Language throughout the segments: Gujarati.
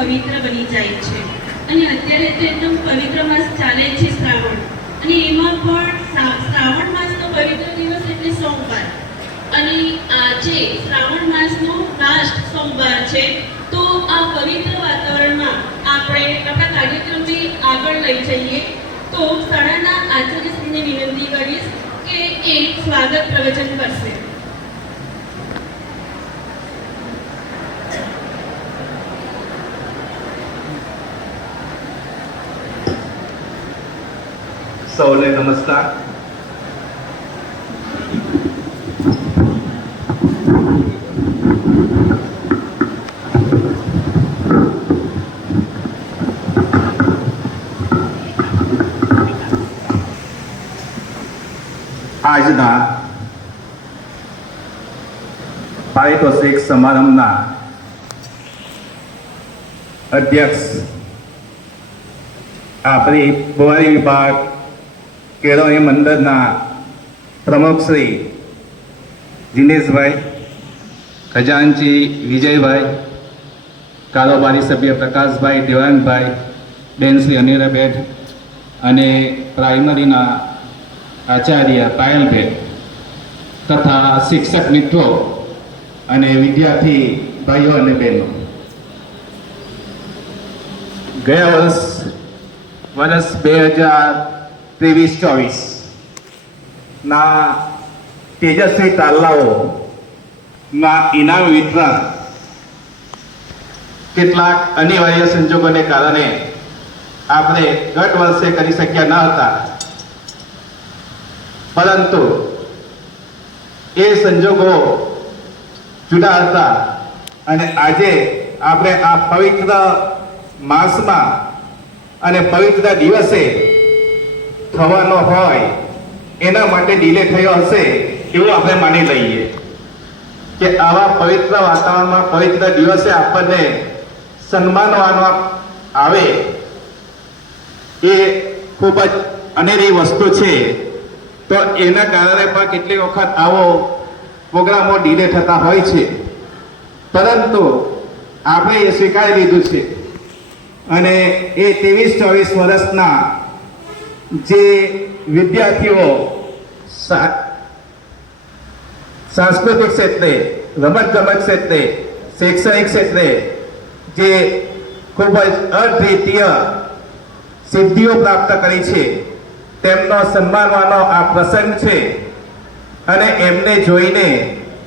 પવિત્ર બની જાય છે. અને અત્યારે તો એકદમ પવિત્ર માસ ચાલે છે શ્રાવણ, અને એમાં પણ શ્રાવણ માસનો પવિત્ર દિવસ એટલે સોમવાર, અને આજે શ્રાવણ માસનો લાસ્ટ સોમવાર છે. તો આ પવિત્ર વાતાવરણમાં આપણે આપણા કાર્યક્રમને આગળ લઈ જઈએ. તો શાળાના આચાર્યશ્રીને વિનંતી કરીશ કે એ સ્વાગત પ્રવચન કરશે. સૌને નમસ્કાર. આજના પારિતોષિક સમારંભના અધ્યક્ષ આપણી ભવારી વિભાગ કેળવણી મંડળના પ્રમુખ શ્રી દિનેશભાઈ, ખજાનચી વિજયભાઈ, કારોબારી સભ્ય પ્રકાશભાઈ, દેવાનભાઈ, બેન શ્રી અનિરાબેન અને પ્રાઇમરીના આચાર્ય પાયલબેન તથા શિક્ષક મિત્રો અને વિદ્યાર્થી ભાઈઓ અને બહેનો, ગયા વર્ષ વર્ષ 2023-24ના તેજસ્વી તારલાઓના ઇનામ વિતરણ કેટલાક અનિવાર્ય સંજોગોને કારણે આપણે ગત વર્ષે કરી શક્યા ન હતા, પરંતુ એ સંજોગો જુદા હતા અને આજે આપણે આ પવિત્ર માસમાં અને પવિત્ર દિવસે થવાનો હોય એના માટે ડિલે થયો હશે એવું આપણે માની લઈએ કે આવા પવિત્ર વાતાવરણમાં પવિત્ર દિવસે આપણને સન્માનવાનો આવે એ ખૂબ જ અનેરી વસ્તુ છે. તો એના કારણે પણ કેટલીક વખત આવો પ્રોગ્રામો ડિલે થતા હોય છે, પરંતુ આપણે એ સ્વીકારી લીધું છે અને એ 23-24 વર્ષના જે વિદ્યાર્થીઓ સાંસ્કૃતિક ક્ષેત્રે, રમતગમત ક્ષેત્રે, શૈક્ષણિક ક્ષેત્રે જે ખૂબ જ અદ્વિતીય સિદ્ધિઓ પ્રાપ્ત કરી છે તેમનો સન્માનવાનો આ પ્રસંગ છે અને એમને જોઈને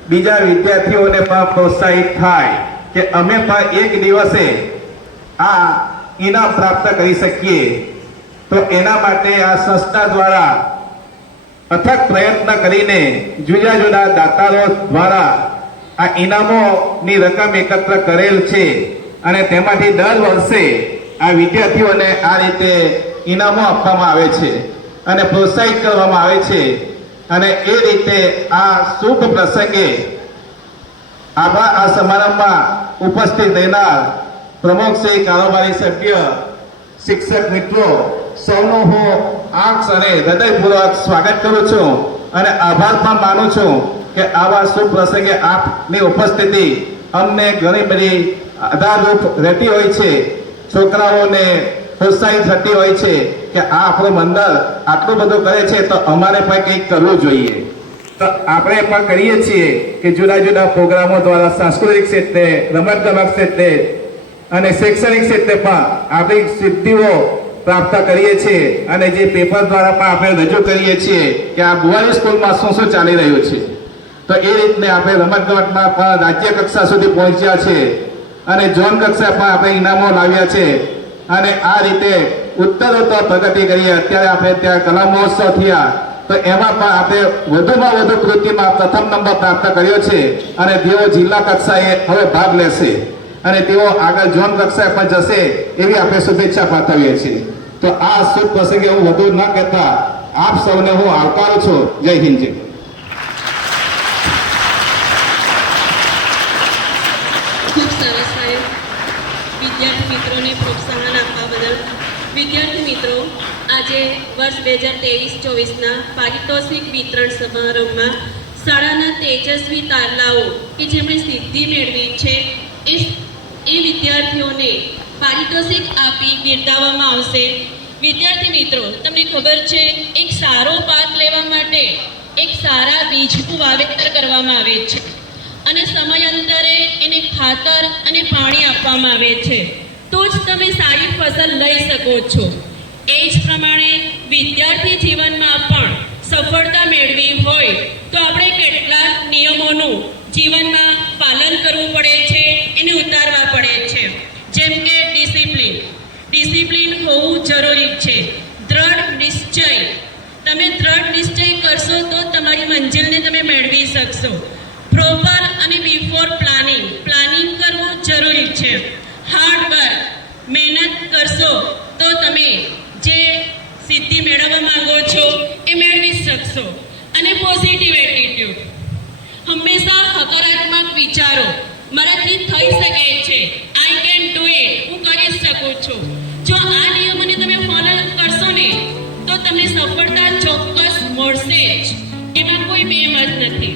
બીજા વિદ્યાર્થીઓને પણ પ્રોત્સાહિત થાય કે અમે પણ એક દિવસે આ ઇનામ પ્રાપ્ત કરી શકીએ. તો એના માટે આ સંસ્થા દ્વારા અથક પ્રયત્ન કરીને જુદા જુદા દાતારો દ્વારા આ ઇનામોની રકમ એકત્ર કરેલ છે અને તેમાંથી દર વર્ષે આ વિદ્યાર્થીઓને આ રીતે ઇનામો આપવામાં આવે છે અને પ્રોત્સાહિત કરવામાં આવે છે. અને એ રીતે આ શુભ પ્રસંગે આપણા આ સમારંભમાં ઉપસ્થિત રહેનાર પ્રમુખ શ્રી, કારોબારી સભ્ય, શિક્ષક મિત્રો સૌનું હું આંખ અને હૃદયપૂર્વક સ્વાગત કરું છું અને આભાર પણ માનું છું કે આવા શુભ પ્રસંગે આપની ઉપસ્થિતિ અમને ઘણી બધી આધારરૂપ રહેતી હોય છે. છોકરાઓને પ્રોત્સાહિત થતી હોય છે કે આ આપણું મંડળ આટલું બધું કરે છે તો અમારે પણ કંઈક કરવું જોઈએ. તો આપણે પણ કરીએ છીએ કે જુદા જુદા પ્રોગ્રામો દ્વારા સાંસ્કૃતિક ક્ષેત્રે, રમતગમત ક્ષેત્રે અને શૈક્ષણિક ક્ષેત્રે પણ આપણી સિદ્ધિઓ પ્રાપ્ત કરીએ છીએ અને જે પેપર દ્વારા પણ આપણે રજૂ કરીએ છીએ કે આ બુવારી સ્કૂલમાં શું શું ચાલી રહ્યું છે. તો એ રીતને આપણે રમતગમતમાં પણ રાજ્ય કક્ષા સુધી પહોંચ્યા છે અને ઝોન કક્ષા પણ આપણે ઇનામો લાવ્યા છે અને આ રીતે ઉત્તરોત્તર પ્રગતિ કરીએ. અત્યારે આપણે ત્યાં કલા મહોત્સવ થયા તો એમાં પણ આપણે વધુમાં વધુ કૃતિમાં પ્રથમ નંબર પ્રાપ્ત કર્યો છે અને તેઓ જિલ્લા કક્ષાએ હવે ભાગ લેશે અને તેઓ આગળ ઝોન કક્ષાએ પણ જશે એવી આપણે શુભેચ્છા પાઠવીએ છીએ. તો આ શુભ પ્રસંગે હું વધુ ન કહેતા આપ સૌને હું આવકારું છું. જય હિન્દ. જય ખૂબ સરસ સાહેબ. વિદ્યાર્થી મિત્રોને પ્રોત્સાહન આપવા બદલ. વિદ્યાર્થી મિત્રો, આજે વર્ષ 2023-24ના પારિતોષિક વિતરણ સમારંભમાં શાળાના તેજસ્વી તારલાઓ કે જેમણે સિદ્ધિ મેળવી છે એ વિદ્યાર્થીઓને પારિતોષિક આપી બિરદાવવામાં આવશે. વિદ્યાર્થી મિત્રો, તમને ખબર છે એક સારો પાક લેવા માટે એક સારા બીજનું વાવેતર કરવામાં આવે છે અને સમયાંતરે એને ખાતર અને પાણી આપવામાં આવે છે તો જ તમે સારી ફસલ લઈ શકો છો. એ જ પ્રમાણે વિદ્યાર્થી જીવનમાં પણ સફળતા મેળવી હોય તો આપણે કેટલાક નિયમોનું જીવનમાં પાલન કરવું પડે છે, એને ઉતારવા પડે છે. જેમ કે ડિસિપ્લિન હોવું જરૂરી છે. દ્રઢ નિશ્ચય, તમે દ્રઢ નિશ્ચય કરશો તો તમારી મંજિલને તમે મેળવી શકશો. પ્રોપર અને બિફોર પ્લાનિંગ કરવું જરૂરી છે. હાર્ડ વર્ક, મહેનત કરશો તો તમે જે સિદ્ધિ મેળવવા માંગો છો એ મેળવી શકશો. અને પોઝિટિવ એટીટ્યુડ, હંમેશા હકારાત્મક વિચારો, મારાથી થઈ શકે છે, આઈ કેન ડુ ઇટ, હું કરી શકું છું. જો આ નિયમોને તમે ફોલો કરશો ને તો તમને સફળતા ચોક્કસ મળશે જ, એમાં કોઈ બેમત નથી.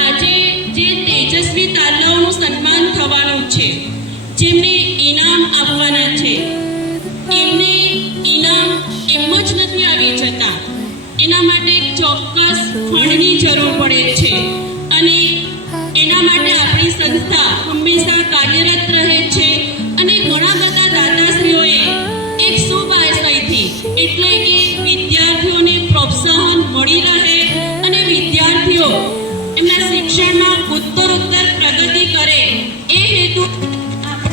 આજે જે તેજસ્વી તારલાઓનું સન્માન થવાનું છે, જેમને ઇનામ આપવાના છે, એમને ઇનામ એમ જ નથી આવી જતા. એના માટે ચોક્કસ ફંડની જરૂર પડે છે અને એના માટે આપણી સંસ્થા હંમેશા કાર્યરત રહે છે અને ઘણા બધા દાતાશ્રીઓએ એક શુભ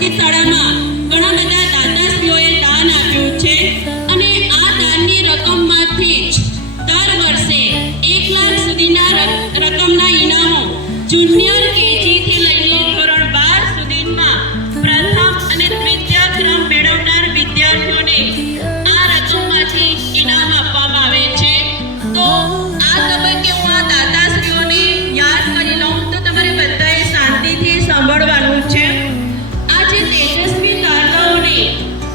પ્રાદેશિક શાળામાં ઘણા બધા દાતાશ્રીઓએ દાન આપ્યું છે અને આ દાનની રકમમાંથી જ દર વર્ષે 1 લાખ સુધીના રકમના ઇનામો જુનિયર કેજીથી લઈને ધોરણ 12 સુધીમાં પ્રથમ અને દ્વિતીય ક્રમ મેળવનાર વિદ્યાર્થીઓને આ રકમમાંથી ઇનામ આપવામાં આવે છે. તો આ તબક્કે હું આ દાતાશ્રીઓને યાદ કરી લઉં તો તમારે બધાએ શાંતિથી સાંભળવાનું છે. આ જે તેજસ્વી દાતાઓને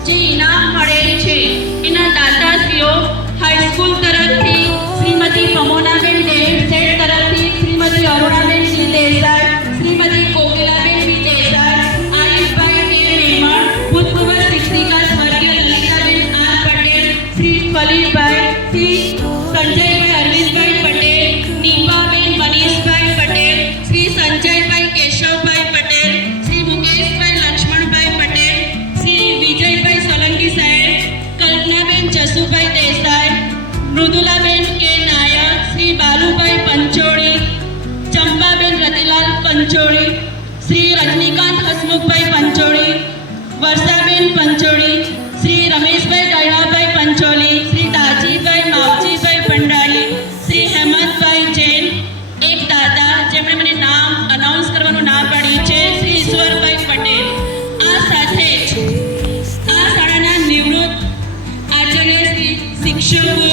જે ઇનામ મળેલ છે એના દાતાશ્રીઓ હાઈસ્કૂલ તરફથી શ્રીમતી પમોનાબેન ડેવિડ સેટ તરફથી શ્રીમતી અરુણાબેન જી દેસાઈ, શ્રીમતી કોકિલાબેન વી દેસાઈ, આયુષભાઈ કે મેમણ, ભૂતપૂર્વ શિક્ષિકા સ્વર્ગીય લલિતાબેન આર પટેલ, શ્રી ફલીભાઈ, શ્રી સંજયભાઈ અરવિંદભાઈ પટેલ, નીપાબેન મનીષભાઈ પટેલ, શ્રી સંજયભાઈ કેશવભાઈ પટેલ, શ્રી મુકેશભાઈ લક્ષ્મણભાઈ પટેલ, શ્રી વિજયભાઈ સોલંકી સાહેબ, કલ્પનાબેન જસુભાઈ દેસાઈ, મૃદુલાબેન કે નાયક, શ્રી બાલુભાઈ પંચોળી, ચંપાબેન રતિલાલ પંચોળી, શ્રી રજનીકાંત હસમુખભાઈ પંચોળી, વર્ષાબેન પંચોળી, શ્રી રમેશભાઈ દયાભાઈ પંચોળી, શ્રી દાજીભાઈ માવજીભાઈ ભંડારી, શ્રી હેમંતભાઈ જૈન, એક દાદા જેમણે મને નામ અનાઉન્સ કરવાનું ના પાડી છે, શ્રી ઈશ્વરભાઈ પટેલ. આ સાથે જ આ શાળાના નિવૃત્ત આચાર્ય શ્રી શિક્ષકો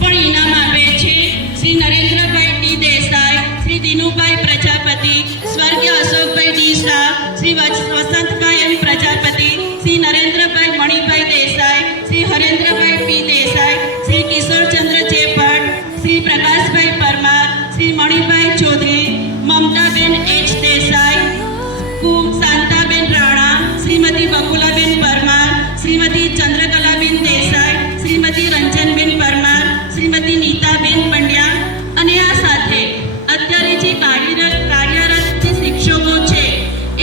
પણ ઇનામ આપે છે. શ્રી નરેન્દ્રભાઈ ડી દેસાઈ, શ્રી દિનુભાઈ પ્રજાપતિ, સ્વર્ગીય અશોકભાઈ ડી શાહ, શ્રી વસંતભાઈ એમ પ્રજાપતિ, શ્રી નરેન્દ્રભાઈ મણિભાઈ દેસાઈ, શ્રી હરેન્દ્રભાઈ પી દેસાઈ, શ્રી કિશોરચંદ્ર જે ભટ્ટ, શ્રી પ્રકાશભાઈ પરમાર, શ્રી મણિભાઈ ચૌધરી, મમતાબેન એચ દેસાઈ, શાંતાબેન રાણા, શ્રીમતી બકુલાબેન પરમાર, શ્રીમતી ચંદ્રકલાબેન દેસાઈ, શ્રીમતી રંજનબેન પરમાર, શ્રીમતી નીતાબેન પંડ્યા. અને આ સાથે અત્યારે જે કાર્યરત જે શિક્ષકો છે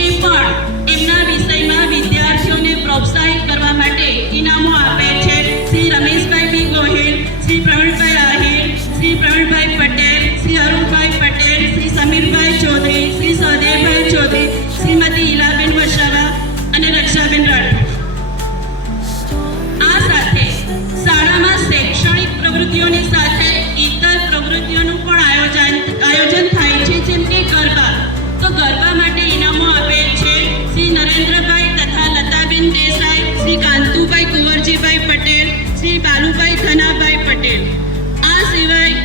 એ પણ એમના વિષયમાં વિદ્યાર્થીઓને પ્રોત્સાહિત કરવા માટે ઇનામો આપે છે. શ્રી રમેશભાઈ બી ગોહિલ, શ્રી પ્રવીણભાઈ આહિર, શ્રી પ્રવીણભાઈ પટેલ, શ્રી અરુણભાઈ પટેલ, શ્રી સમીરભાઈ ચૌધરી, શ્રી સહદેવભાઈ ચૌધરી, શ્રીમતી ઈલાબેન વસાવા અને રક્ષાબેન રાઠોડ. આ સાથે શાળામાં શૈક્ષણિક પ્રવૃત્તિઓની સાથે ઇતર પ્રવૃત્તિઓનું પણ આયોજન થાય છે, જેમ કે ગરબા. તો ગરબા માટે ઇનામો આપે છે શ્રી નરેન્દ્રભાઈ તથા લતાબેન દેસાઈ, શ્રી કાંતુભાઈ કુંવરજીભાઈ પટેલ, શ્રી બાલુભાઈ ધનાભાઈ પટેલ. આ સિવાય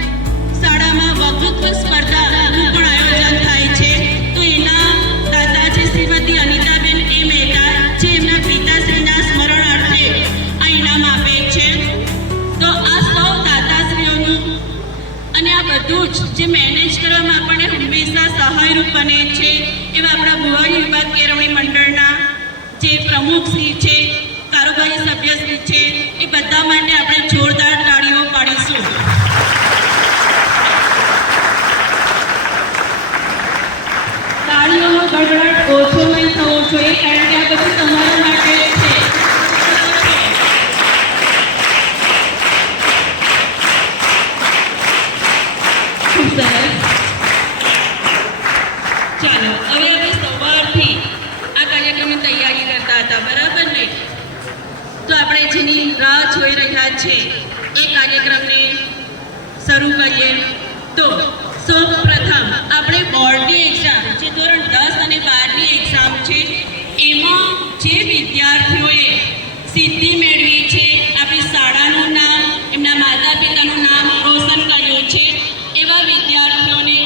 શાળામાં વક્તૃત્વ સ્પર્ધાનું પણ આયોજન થાય છે. તો એના દાદા છે શ્રીમતી અનિતાબેન એ મહેતા, જે એમના પિતાશ્રીના સ્મરણ અર્થે આ ઇનામ આપે છે. તો આ સૌ દાતાશ્રીઓનું અને આ બધું જ જે મેનેજ કરવામાં આપણને હંમેશા સહાયરૂપ બને છે એવા આપણા ભુવાજી વિભાગ કેળવણી મંડળના જે પ્રમુખશ્રી છે, કારોબારી સભ્યશ્રી છે, એ બધા માટે આપણે જોરદાર તાળીઓ પાડીશું. તાળીઓનો ગડગડાટ ઓછો નહીં થવો જોઈએ, કારણ કે આ બધું તમારા માટે છે. ખૂબ સરસ. ચાલો, હવે આપણે સવારથી આ કાર્યક્રમની તૈયારી કરતા હતા, બરાબર ને? તો આપણે જેની રાહ જોઈ રહ્યા છે એ કાર્યક્રમને શરૂ કરીએ. તો સૌ પ્રથમ આપણે બોર્ડની એક્ઝામ, જે ધોરણ 10 અને 12ની એક્ઝામ છે, એમાં જે વિદ્યાર્થીઓએ સિદ્ધિ મેળવી છે, આપણી શાળાનું નામ, એમના માતા પિતાનું નામ રોશન કર્યું છે, એવા વિદ્યાર્થીઓને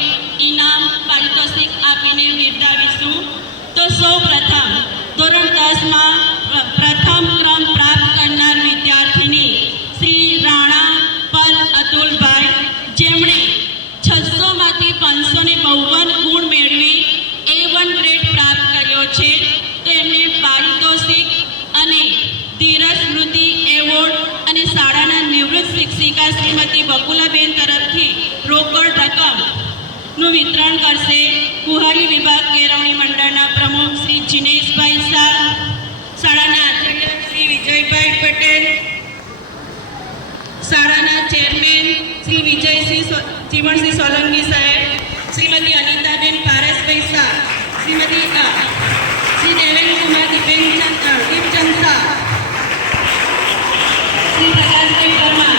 ઇનામ પારિતોષિક આપીને બિરદાવીશું. તો સૌ પ્રથમ ધોરણ 10માં પ્રથમ ક્રમ પ્રાપ્ત કરનાર વિદ્યાર્થીની શ્રી રાણા પલ અતુલભાઈ, જેમણે 600માંથી 552 ગુણ મેળવી A1 ગ્રેડ પ્રાપ્ત કર્યો છે. તો એમને પારિતોષિક અને ધીરજ સ્મૃતિ એવોર્ડ અને શાળાના નિવૃત્ત શિક્ષિકા શ્રીમતી બકુલાબેન તરફથી રોકડ રકમનું વિતરણ કરશે કુહારી વિભાગ કેળવણી મંડળના પ્રમુખ શ્રી જીનેશભાઈ શાહ, શાળાના આચાર્ય શ્રી વિજયભાઈ પટેલ, શાળાના ચેરમેન શ્રી વિજયસિંહ ચીમણસિંહ સોલંકી સાહેબ, શ્રીમતી અનિતાબેન પારસભાઈ શાહ, શ્રી દેવેન્દ્ર કુમાર દીપચંદ શાહ, શ્રી પ્રકાશભાઈ પરમાર,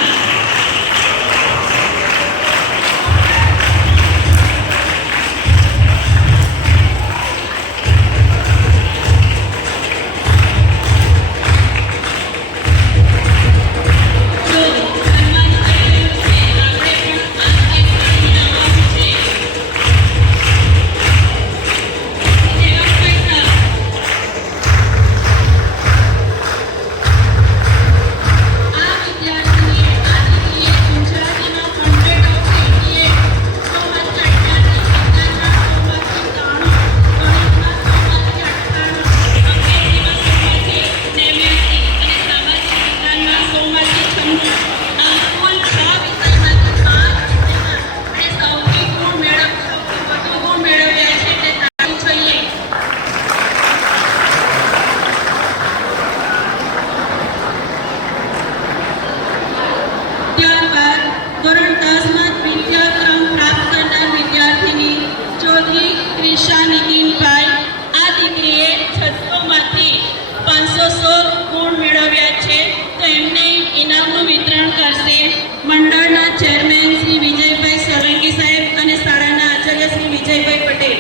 આ દીકરીએ 600માંથી 516 ગુણ મેળવ્યા છે. તો એમને ઇનામનું વિતરણ કરશે મંડળના ચેરમેન શ્રી વિજયભાઈ સોલંકી સાહેબ અને શાળાના આચાર્ય શ્રી વિજયભાઈ પટેલ.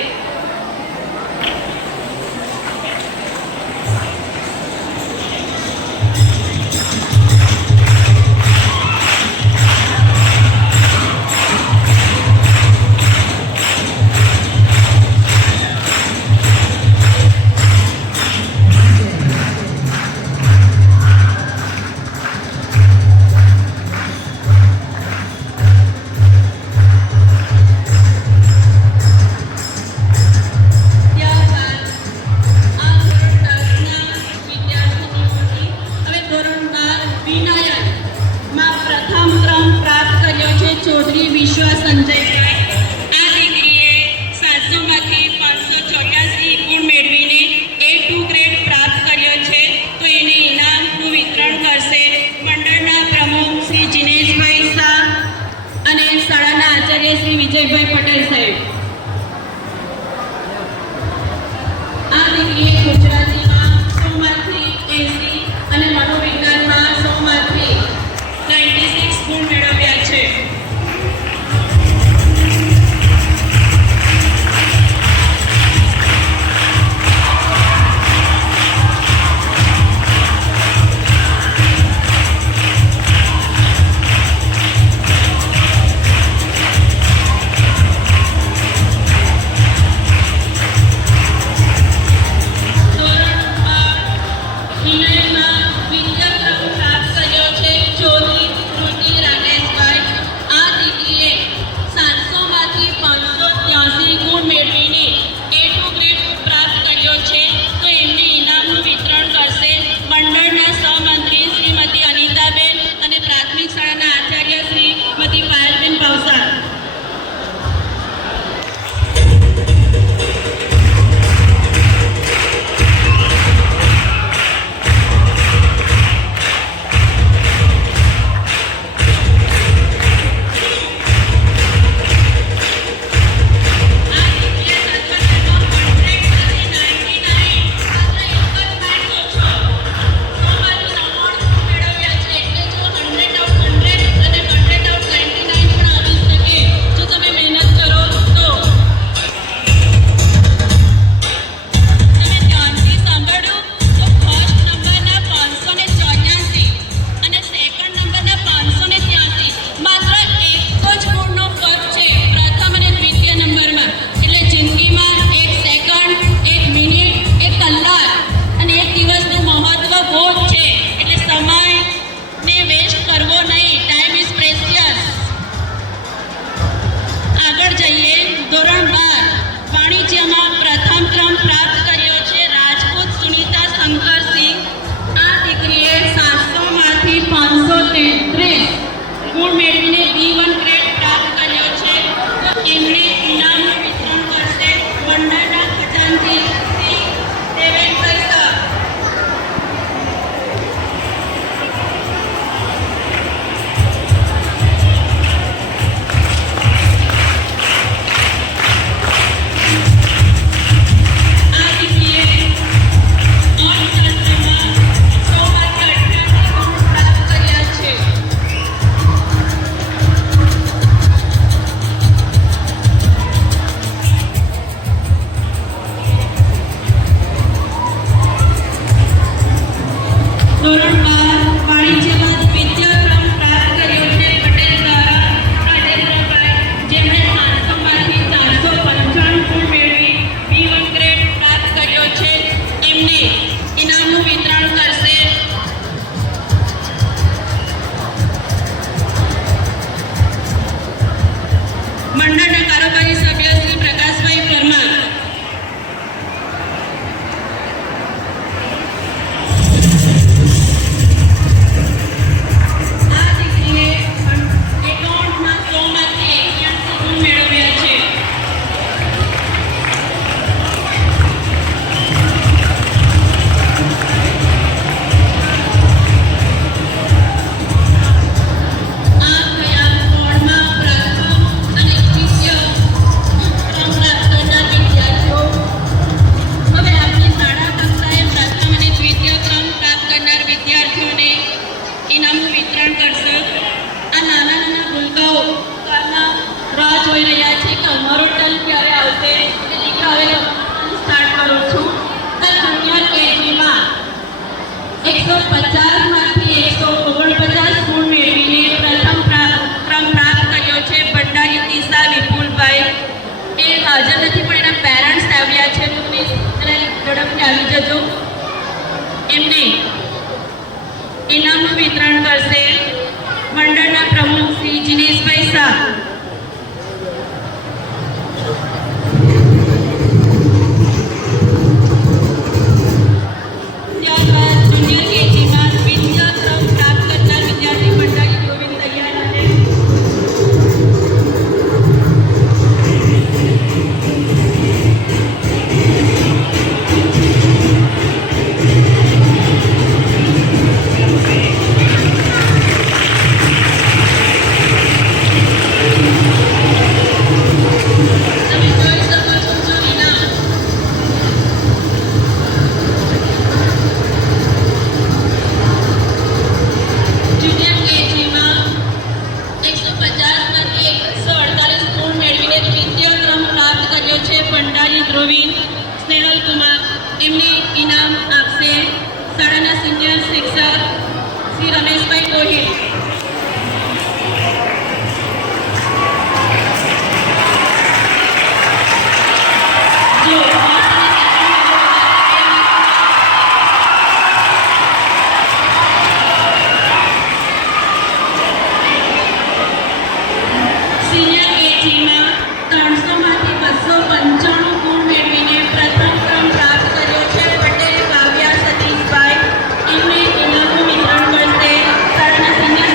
ચૌધરી વિશ્વા સંજયભાઈ. આ દીકરીએ 700માંથી 584 ગુણ મેળવીને A2 ગ્રેડ પ્રાપ્ત કર્યો છે. તો એને ઇનામનું વિતરણ કરશે મંડળના પ્રમુખ શ્રી જીનેશભાઈ શાહ અને શાળાના આચાર્ય શ્રી વિજયભાઈ પટેલ સાહેબ. આ દીકરીએ ગુજરાતીમાં 100માંથી 80 અને મનોવિજ્ઞાનમાં 100માંથી 96 ગુણ મેળવ્યા છે. ઇનામનું વિતરણ કરશે મંડળના પ્રમુખ શ્રી જીનેશભાઈ શાહ. ત્યારબાદ જુનિયર કેજીમાં દ્વિતીય ક્રમ પ્રાપ્ત કરનાર વિદ્યાર્થી મંડળ ગોવિંદ તૈયાર રહે. તમે જોઈ શકો છો જો ઇનામ. જુનિયર કેજીમાં 150 માંથી 148 ગુણ મેળવીને દ્વિતીય ક્રમ પ્રાપ્ત કર્યો છે ભંડારી ધ્રુવીન સ્નેહલ કુમાર. એમને ઇનામ આપશે શાળાના સિનિયર શિક્ષક શ્રી રમેશભાઈ ગોહિલ. જો સિનિયર કેજીમાં 300 માંથી 295 ગુણ મેળવીને પ્રથમ ક્રમ પ્રાપ્ત કર્યો છે પટેલ કાવ્યા સતીશભાઈ. એમને ઇનામનું વિતરણ કરશે શાળાના સિનિયર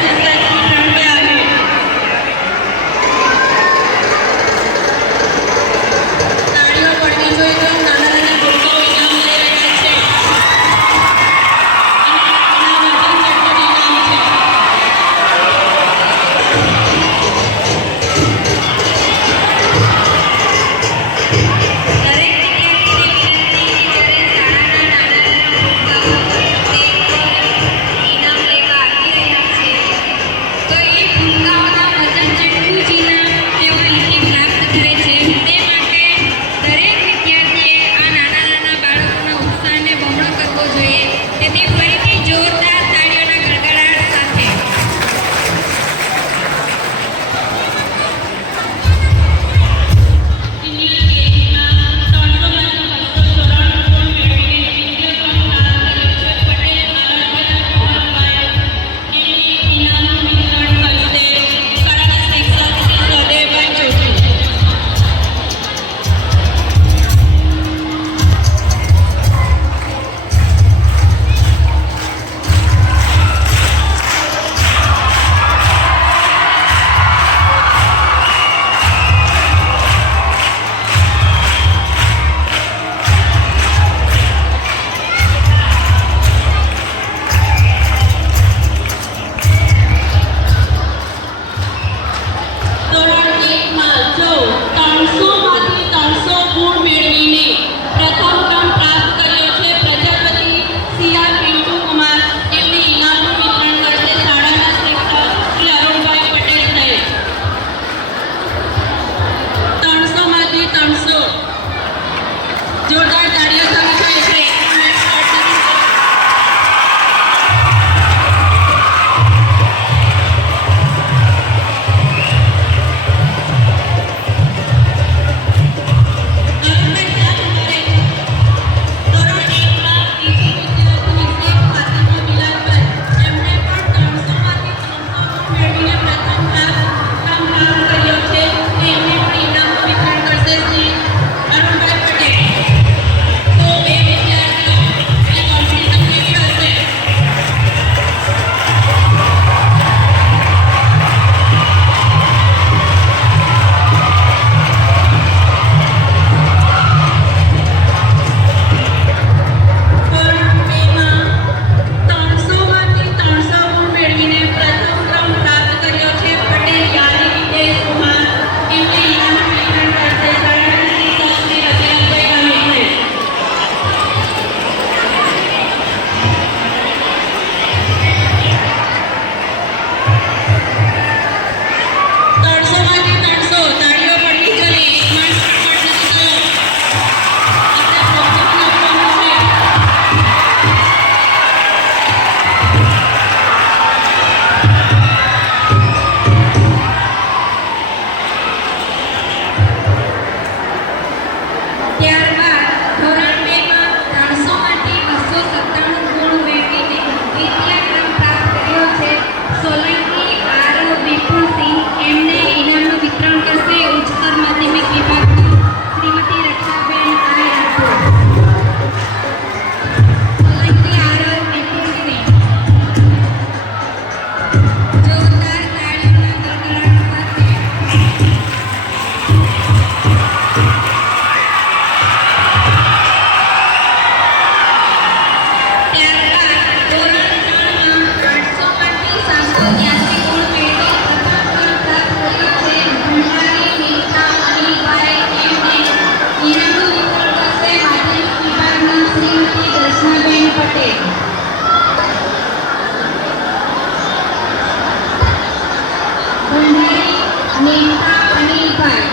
દેવતા અનિલભાઈ.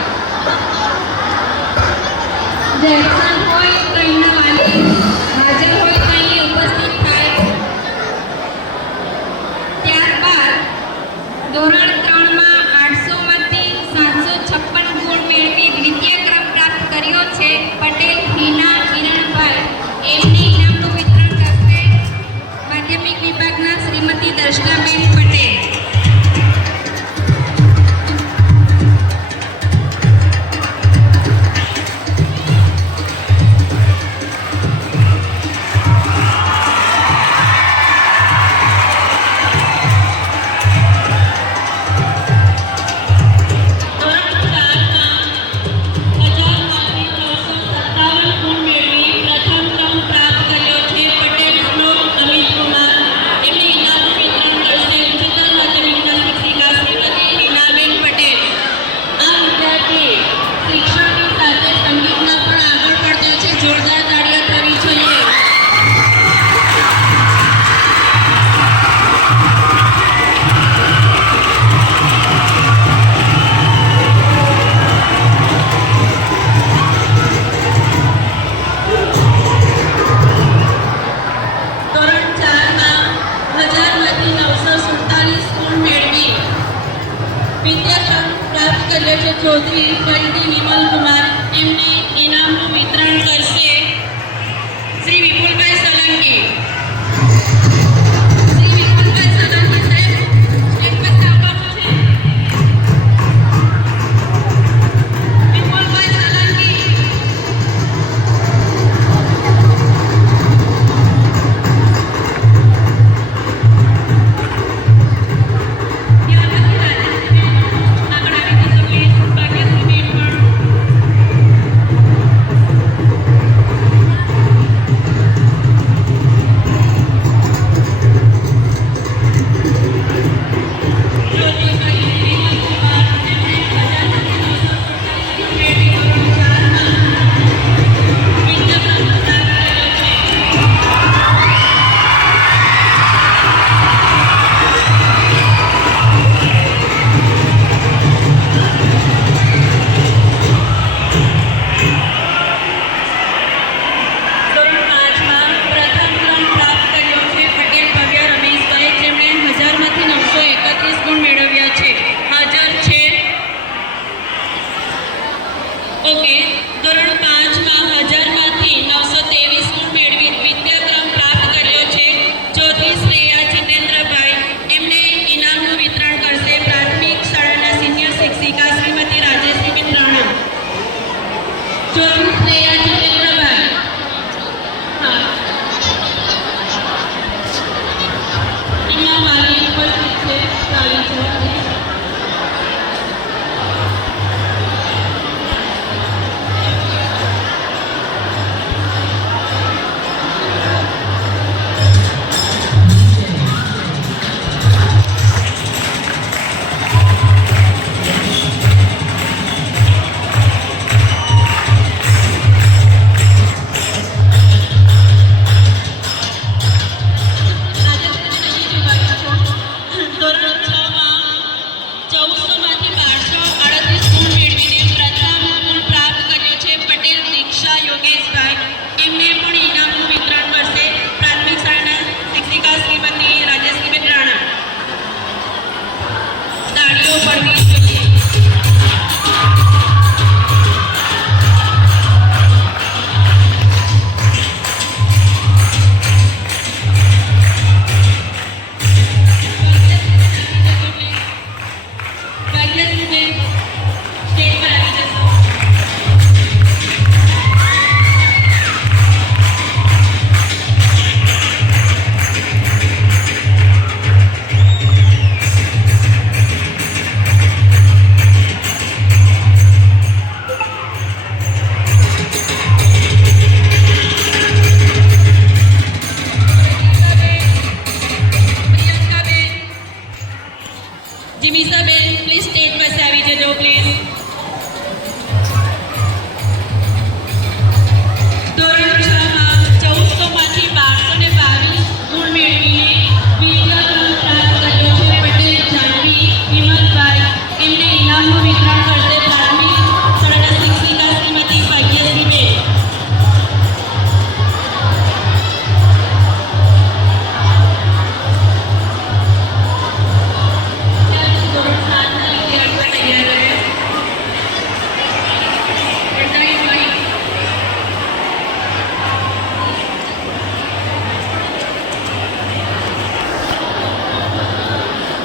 જેસન હોય તો એમના વાલી હાજર હોય તો અહીં ઉપસ્થિત થાય. ત્યારબાદ ધોરણ 3 માં 800 માંથી 756 ગુણ મેળવી દ્વિતીય ક્રમ પ્રાપ્ત કર્યો છે પટેલ હિના કિરણભાઈ. એમને ઇનામનું વિતરણ કરશે માધ્યમિક વિભાગના શ્રીમતી દર્શનાબેન પટેલ. ચૌધરી પરિણી વિમલ કુમાર એમને ઇનામનું વિતરણ કરશે શ્રી વિપુલભાઈ સોલંકી. શ્રી વિપુલભાઈ સોલંકી સાહેબ સ્ટેજ પર આવવાનું છે. વિપુલભાઈ સોલંકી. ઇનામનું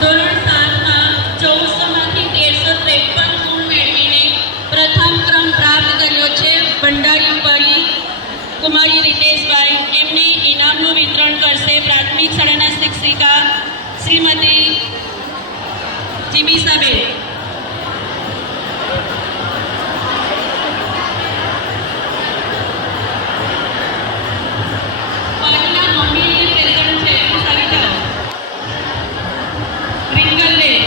ધોરણ 7માં 1400માંથી 1353 ગુણ મેળવીને પ્રથમ ક્રમ પ્રાપ્ત કર્યો છે ભંડારી પરી કુમારી રીતેશભાઈ. એમને ઇનામનું વિતરણ કરશે પ્રાથમિક શાળાના શિક્ષિકા શ્રીમતી જીબીસાબેન. પાર્ટીના મમ્મીને પ્રેઝન્ટ છે સવિતા રિંગલબેન.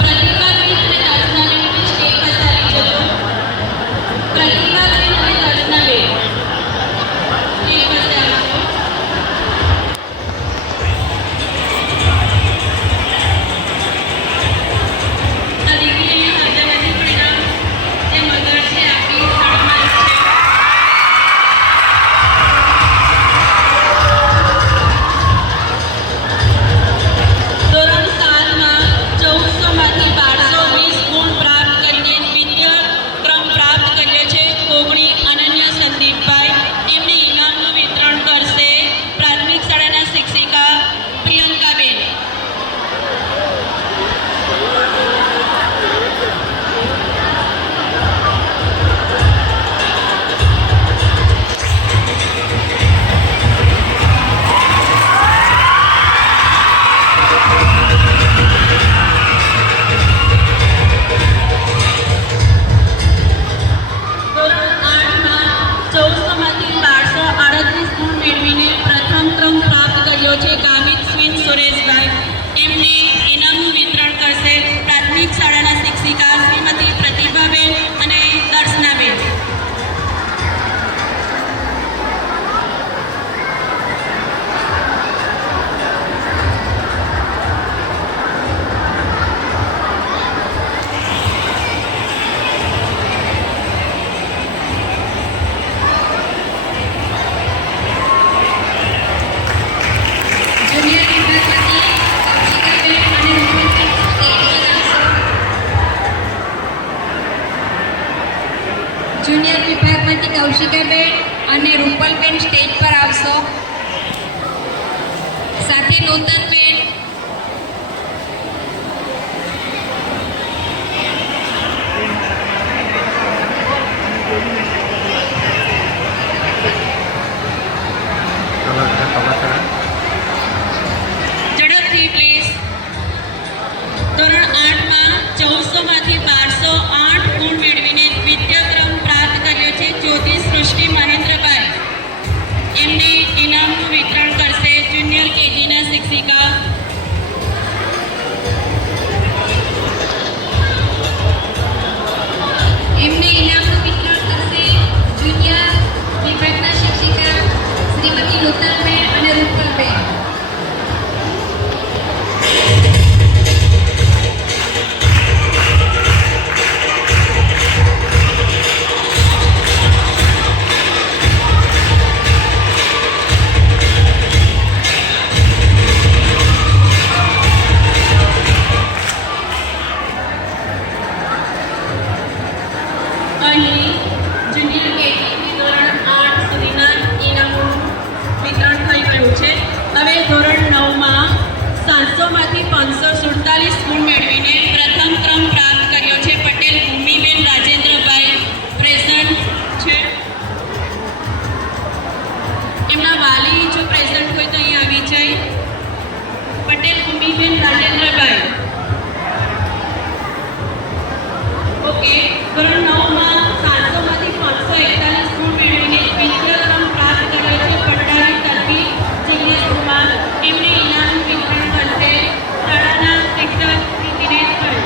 પ્રતિભાબેન અને દર્શનાબેન સ્ટેજ પર ચાલી જજો. પ્રતિભાબેન અને દર્શનાબેન સ્ટેજ પર ચાલી જજો. આ દીકરીને હાજર નથી પડ્યા તે મગર છે આપણી શાળામાં જ છે. ધોરણ 7માં 1400માંથી 1220 ગુણ પ્રાપ્ત કરીને દ્વિતીય ક્રમ પ્રાપ્ત કર્યો છે કોગણી અનન્ય સંદીપભાઈ. એમને ઇનામનું વિતરણ કરશે પ્રાથમિક શાળાના શિક્ષિકા પ્રિયંકાબેન. ધોરણ 8માં 1400માંથી 1238 ગુણ મેળવીને પ્રથમ ક્રમ પ્રાપ્ત કર્યો છે ગામિત સુરેશભાઈ. એમને ઇનામનું વિતરણ કરશે પ્રાથમિક શાળાના શિક્ષિકા શ્રીમતી પ્રતિભાબેન અને દર્શનાબેન. જુનિયર વિભાગમાંથી કૌશિકાબેન અને રૂપલબેન સ્ટેજ પર આવશો. સાથે નૂતનબેન. ઝડપથી પ્લીઝ. ધોરણ 8માં 1400માંથી 1208 ગુણ મેળવીને દ્વિતીય ક્રમ પ્રાપ્ત કર્યો છે જ્યોતિ સૃષ્ટિ મહેન્દ્રભાઈ. એમને ઇનામનું વિતરણ કરશે જુનિયર કેજીના શિક્ષિકા એમને ઇનામનું વિતરણ કરશે જુનિયર વિભાગના શિક્ષિકા શ્રીમતી નૂતનબેન અને રૂપલબેન. અહીં જુનિયર કેજીથી ધોરણ 8 સુધીના ઇનામનું વિતરણ થઈ ગયું છે. હવે ધોરણ 9માં 700માંથી 547 ગુણ મેળવીને પ્રથમ ક્રમ પ્રાપ્ત કર્યો છે પટેલ ભૂમિબેન રાજેન્દ્રભાઈ. પ્રેઝન્ટ છે. એમના વાલી જો પ્રેઝન્ટ હોય તો અહીં આવી જાય. પટેલ ભૂમિબેન રાજેન્દ્રભાઈ. ઓકે. ધોરણ 9માં 700માંથી 541 ગુણ મેળવીને દ્વિતીય ક્રમ પ્રાપ્ત કર્યો છે ભંડારી તરફી જિગ્નેશકુમાર. એમને ઇનામનું વિતરણ કરશે શાળાના શિક્ષક શ્રી દિનેશભાઈ.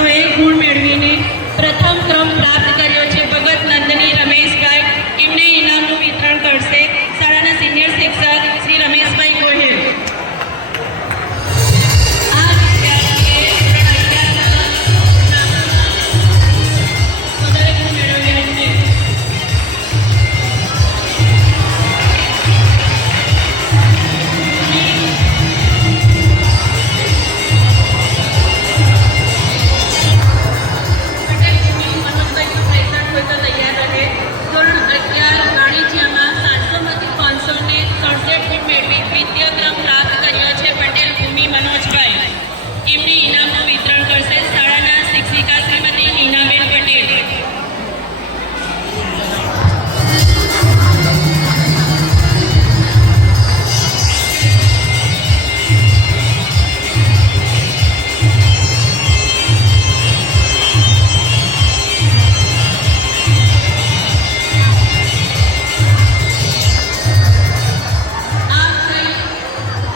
501 ગુણ મેળવીને પ્રથમ ક્રમ પ્રાપ્ત કર્યો છે ભગત નંદની રમેશભાઈ. એમને ઇનામનું વિતરણ કરશે શાળાના સિનિયર શિક્ષક શ્રી રમેશભાઈ ગોહિલ. આ વિદ્યાર્થીએ ધોરણ 11માં વધારે ગુણ મેળવ્યા છે. પટેલ ભૂમિ મનોજભાઈનું પ્રેઝન્ટ હોય તો તૈયાર રહે. ધોરણ 11 વાણિજ્યમાં 700માંથી 567 ગુણ મેળવી દ્વિતીય ક્રમ પ્રાપ્ત કર્યો છે પટેલ ભૂમિ મનોજભાઈ. એમને ઇનામનું વિતરણ કરશે શાળાના શિક્ષિકા શ્રીમતી હિનાબેન પટેલ.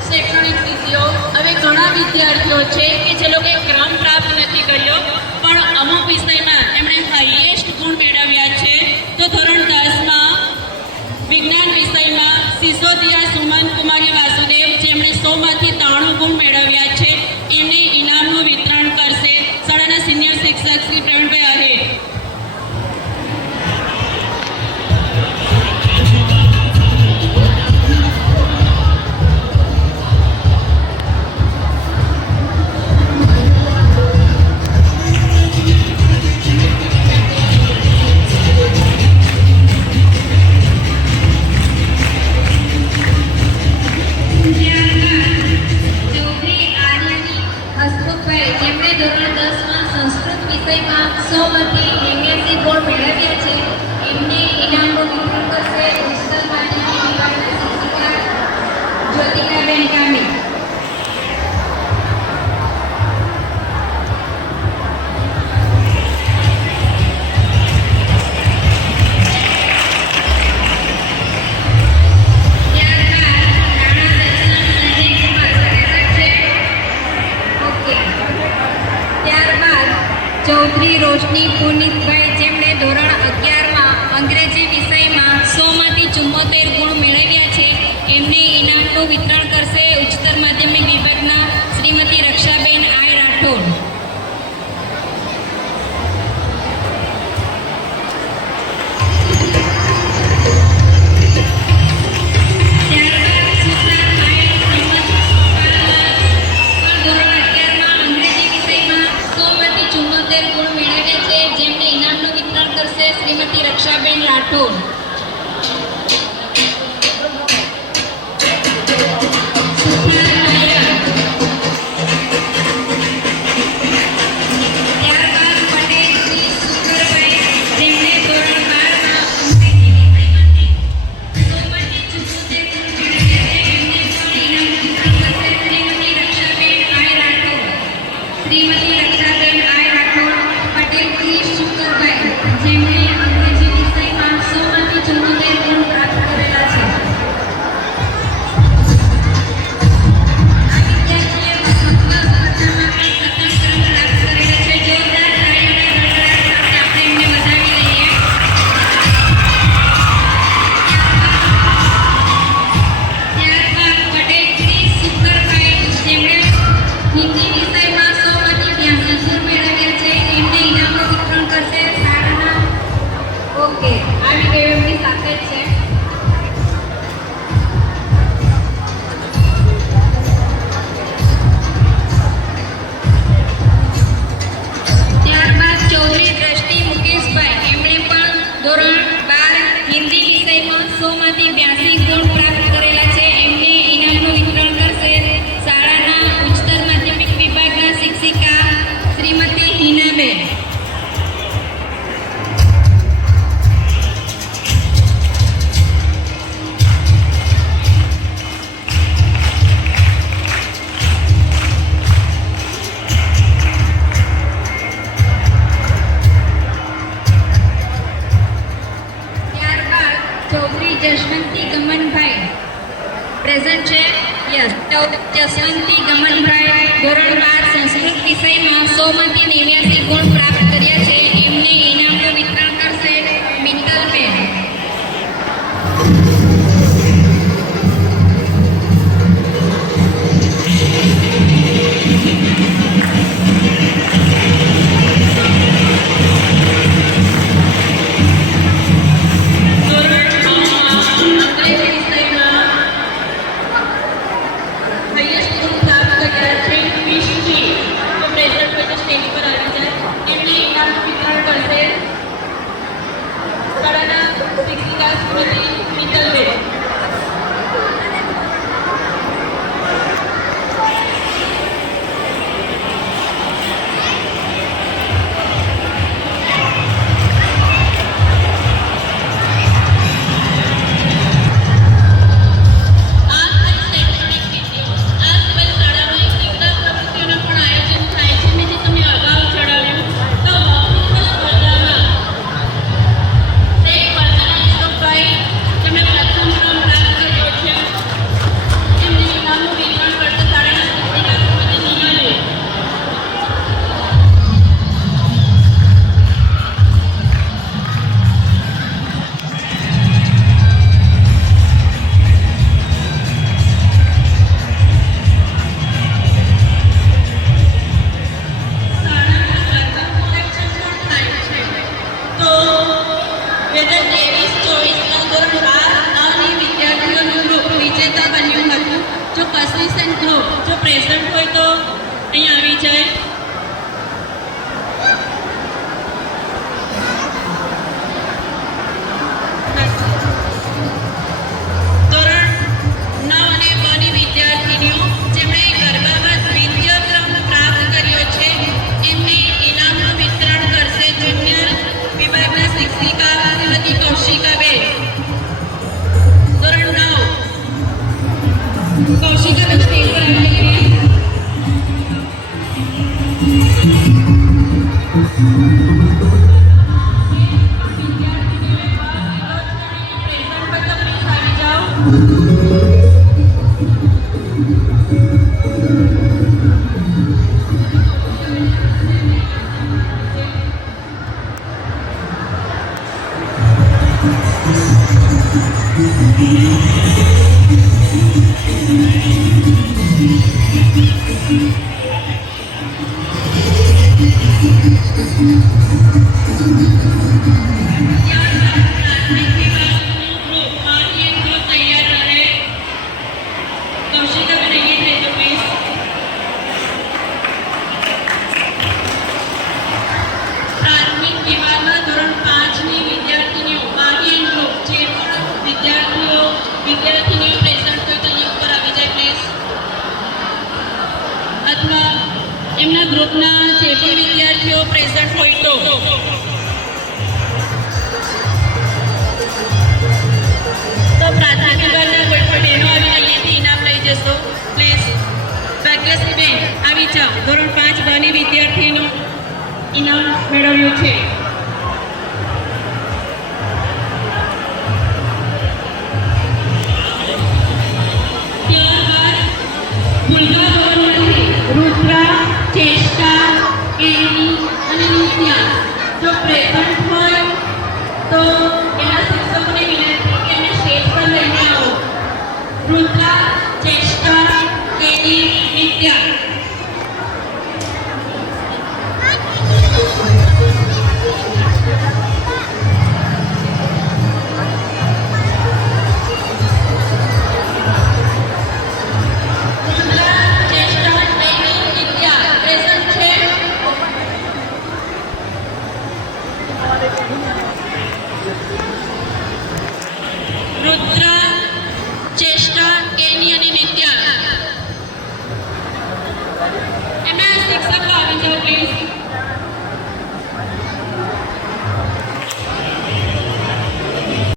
શૈક્ષણિક સિદ્ધિઓ. હવે ઘણા વિદ્યાર્થીઓ છે કે જે લોકોએ ક્રમ પ્રાપ્ત નથી કર્યો પણ અમુક વિષયમાં એમણે હાઈએસ્ટ ગુણ મેળવ્યા છે. તો ધોરણ 10માં વિજ્ઞાન વિષયમાં સિસોદિયા સુમન કુમારી વાસુદેવ જેમણે 100માંથી 93 ગુણ મેળવ્યા છે એમને ઇનામનું વિતરણ કરશે શાળાના સિનિયર શિક્ષક શ્રી પ્રવીણભાઈ આહિર. ચૌધરી આર્યની હસમુખભાઈ જેમણે ધોરણ 10માં સંસ્કૃત વિષયમાં 100માંથી 89 ગુણ મેળવ્યા છે એમને ઇનામનું વિતરણ કરશે ઉચ્ચતર માધ્યમિક વિભાગના શિક્ષિકા જ્યોતિકાબેન કામી. ત્યારબાદ ચૌધરી રોશની પુનિતભાઈ જેમણે ધોરણ 11માં અંગ્રેજી વિષયમાં 100માંથી 74 ગુણ મેળવ્યા છે એમને ઇનામનું વિતરણ કરશે ઉચ્ચતર માધ્યમિક વિભાગના શ્રીમતી રક્ષાબેન આઈ રાઠોડ. ત્યારબાદ સુથાર માહિતી ધોરણ 11માં અંગ્રેજી વિષયમાં 100માંથી 74 ગુણ મેળવ્યા છે જેમને ઇનામનું વિતરણ કરશે શ્રીમતી રક્ષાબેન રાઠોડ. સુથાર નાયર. ત્યારબાદ પટેલ શ્રી સુકરભાઈ જેમણે ધોરણ 12માં અંગ્રેજી વિષયમાંથી 100માંથી 74 ગુણ મેળવ્યા છે એમને પણ ઇનામનું વિતરણ કરશે શ્રીમતી રક્ષાબેન આઈ રાઠોડ. શ્રીમતી રક્ષાબેન આઈ રાઠોડ પટેલ શ્રી શુકરભાઈ જેમણે અંગ્રેજી વિષયમાં 100માંથી 74 ગુણ પ્રાપ્ત કરેલા છે. આ વિદ્યાર્થીએ મહત્વ સ્પર્ધામાં પણ પ્રથમ ક્રમ પ્રાપ્ત કરેલો છે. જોરદાર તાળીઓના ગડગડાટ સાથે આપણે એમને વધાવી લઈએ. ત્યારબાદ પટેલ શ્રી શુકરભાઈ જેમણે હિન્દી વિષયમાં 100માંથી 82 ગુણ મેળવ્યા છે એમને ઇનામનું વિતરણ કરશે શાળાના. ઓકે, આવી ગયું એમની સાથે જ છે. ત્યારબાદ ચૌધરી દ્રષ્ટિ મુકેશભાઈ એમણે પણ ધોરણ 12 હિન્દી વિષયમાં 100માંથી 82 ગુણ પ્રાપ્ત કરેલા છે એમને ઇનામનું વિતરણ કરશે શાળાના ઉચ્ચતર માધ્યમિક વિભાગના શિક્ષિકા શ્રીમતી હિનાબેન. જસવંતી ગમનભાઈ પ્રેઝન્ટ છે. યસ, જસવંતી ગમનભાઈ ધોરણ 12 સંસ્કૃત વિષય તેમાં 100 માંથી 89 ગુણ પ્રાપ્ત કર્યા છે એમને ઇનામનું વિતરણ કરશે મિત્તલબેન. ધોરણ 9 અંગ્રેજી વિષયમાં હાઈએસ્ટ ગુણ પ્રાપ્ત કર્યા છે વિશજી. તો પ્રેઝન્ટ હોય તો સ્ટેજ પર આવી જાય. એમને ઇનામનું વિતરણ કરશે શાળાના શિક્ષિકા સ્મૃતિ મિત્તલબેન. આ શૈક્ષણિક વિષયો આ સિવાય શાળામાં એકતા પ્રવૃત્તિઓનું પણ આયોજન થાય છે. મેં જે તમને અગાઉ જણાવ્યું તો વક્તૃત્વ સ્પર્ધામાં શ્રી વર્ધના ઈશ્વરભાઈ જેમણે પ્રથમ ક્રમ પ્રાપ્ત કર્યો છે એમને ઇનામનું વિતરણ કરતા શાળાના શિક્ષિકા સ્મૃતિ નિહાલે. શાળાના પ્રથમ સિલેક્શન પણ થાય છે. તો 2023-24 ધોરણ 12 ની વિદ્યાર્થીઓનું ગ્રુપ વિજેતા બન્યું હતું. જો કન્સિસ્ટન્ટ ગ્રુપ જો પ્રેઝન્ટ હોય તો અહીંયા આવી જાય. ધોરણ 9 અને 2 ની વિદ્યાર્થીનીઓ જેમણે ગરબામાં દ્વિતીય ક્રમ પ્રાપ્ત કર્યો છે એમને ઇનામનું વિતરણ કરશે જુનિયર વિભાગના શિક્ષિકા શ્રીમતી કૌશિકાબેન. ધોરણ 9 કૌશિકાબેન સ્ટેજ પર આવી જઈએ. પ્રેઝન્ટ પર તો પ્લીઝ આવી જાઓ. ત્યારબાદ પ્રાથમિક વિભાગનું ગ્રુપ માની ગ્રુપ તૈયાર કરે. કૌશિકાબેન અહીંયા રહેજો પ્લીઝ. પ્રાથમિક વિભાગમાં ધોરણ 5 ની વિદ્યાર્થીનીઓ માની ગ્રુપ જે પણ વિદ્યાર્થીનીઓ પ્રેઝન્ટ હોય તો અહીંયા ઉપર આવી જાય પ્લીઝ. અથવા એમના ગ્રુપના જે પણ વિદ્યાર્થીઓ પ્રેઝન્ટ હોય તો પ્રાથમિક વિભાગના કોઈ પણ બહેનો આવીને અહીંયાથી ઇનામ લઈ જશો પ્લીઝ. ભાગ્યશ્રીબેન આવી જાઓ. ધોરણ 5 બાની વિદ્યાર્થીનું ઇનામ મેળવ્યું છે. ત્યારબાદ ભૂલકા ભવનમાંથી રુદ્રા, ચેષ્ટા, કેની અને નિત્યા જો પ્રેઝન્ટ હોય તો એના શિક્ષકોને વિનંતી કે એમને સ્ટેજ પર લઈને આવો. રુદ્રા, ચેષ્ટા, કેની, નિત્યા.